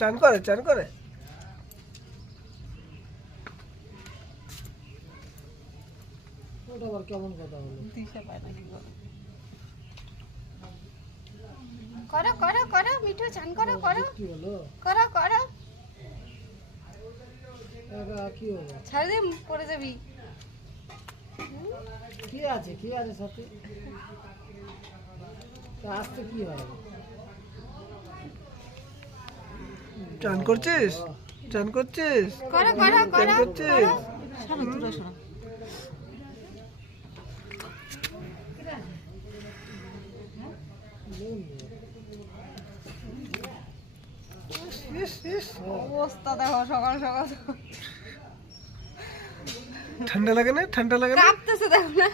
চান করে চান করে ওটা আবার কেমন কথা হলো দিশা পায় না কি করো করো করো মিঠু চান করো করো কি হলো করো করো একা কি হলো ছাড় দে পড়ে যাবি কি আছে সাথে আজকে কি হবে চান করছিস করো করো করো করছিস সামনে দূরে শোনা অবস্থা দেখো সকাল সকাল ঠান্ডা লাগে না কাঁপতেছে দেখো না